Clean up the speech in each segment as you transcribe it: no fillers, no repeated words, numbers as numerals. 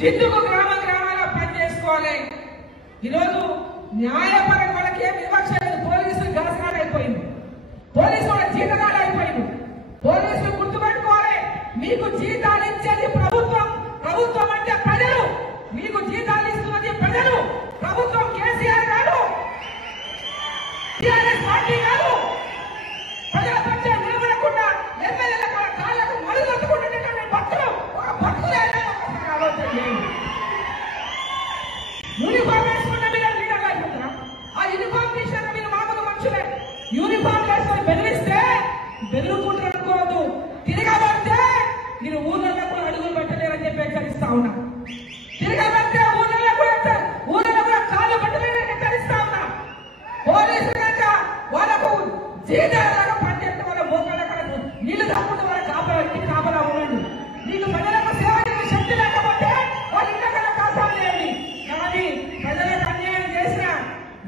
జిల్లుకు గ్రామ గ్రామాల పని చేసుకోవాలి. ఈరోజు న్యాయపరంగా వాళ్ళకి ఏం వివక్ష లేదు. పోలీసులు గలసనాలు అయిపోయింది, పోలీసు వాళ్ళ జీతగాలు అయిపోయింది. పోలీసులు గుర్తుపెట్టుకోవాలి, మీకు జీతాలు ఇచ్చేది ప్రభుత్వం. ప్రభుత్వం అంటే ప్రజలు. మీకు జీతాలు ఇస్తున్నది ప్రజలు. ప్రభుత్వం కేసీఆర్ కాదు, టీఆర్ఎస్ పార్టీ కాదు. ప్రజల పక్షే నిలబడకుండా ఎమ్మెల్యేల కాళ్ళకు మడుగొట్టుకుంటున్నటువంటి భక్తులు ఒక భక్తులైనా ఒకసారి ఆలోచన చేయండి. యూనిఫామ్ వేసుకున్న మీరు లీడర్లు అయిపోతారా? ఆ యూనిఫామ్ తీసిన మీరు మామూలు మనుషులే. యూనిఫామ్ వేసుకొని బెదిరిస్తే బెదిరుకుంటారు అనుకోవద్దు. తిరగబడితే మీరు ఊళ్ళలో కూడా అడుగులు పెట్టలేరని చెప్పి హెచ్చరిస్తా ఉన్నా. తిరగబడితే ఊళ్ళలో కూడా కాళ్ళు పెట్టలేరని హెచ్చరిస్తా ఉన్నా. పోలీసులు కనుక వాళ్ళకు జీతాలాగా పనిచేస్తే వాళ్ళ మోకాళ్ళ నీళ్లు కాకుండా వాళ్ళ కాపలా ఉండండి. మీకు ప్రజలకు సేవ చేసే శక్తి లేకపోతే వాళ్ళ ఇంట్లో కాపాడు చేయండి. కానీ ప్రజలకు అన్యాయం చేసిన,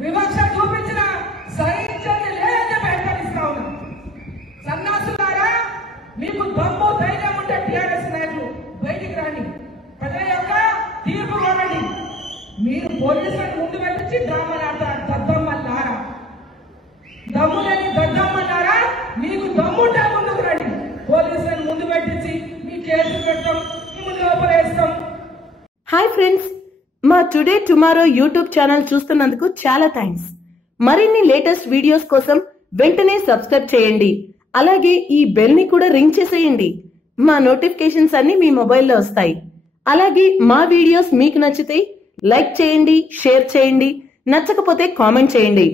వివక్ష చూపించిన సహించండి లేదని చెప్పి హెచ్చరిస్తా ఉన్నా. సన్నాసులారా, మీకు దమ్ము ధైర్యం ఉంటే టీఆర్ఎస్ నాయకులు బయటికి రండి, ప్రజల యొక్క తీర్పు ఇవ్వండి. మీరు పోలీసులను ముందు పెట్టించి డ్రామాలు ఆడతారు. దద్దమ్మలారా, దమ్ము లేని దద్దమ్మలారా, మీకు దమ్ముంటే ముందుకు రండి. పోలీసులను ముందు పెట్టించి మీ కేసులు పెట్టాం, మిమ్మల్ని లోపలేస్తాం. హాయ్ ఫ్రెండ్స్, మా టుడే టుమారో యూట్యూబ్ ఛానల్ చూస్తున్నందుకు చాలా థ్యాంక్స్. మరిన్ని లేటెస్ట్ వీడియోస్ కోసం వెంటనే సబ్స్క్రైబ్ చేయండి. అలాగే ఈ బెల్ ని కూడా రింగ్ చేసేయండి. మా నోటిఫికేషన్స్ అన్ని మీ మొబైల్లో వస్తాయి. అలాగే మా వీడియోస్ మీకు నచ్చితే లైక్ చేయండి, షేర్ చేయండి, నచ్చకపోతే కామెంట్ చేయండి.